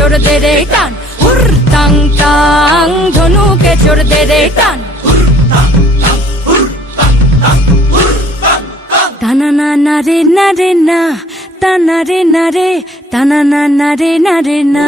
চোর দে রে টান, হুর তাং তাং ধনুকে চোর দে রে টান। টানা না না রে না রে না, টানা রে না রে, টানা না না রে না রে না।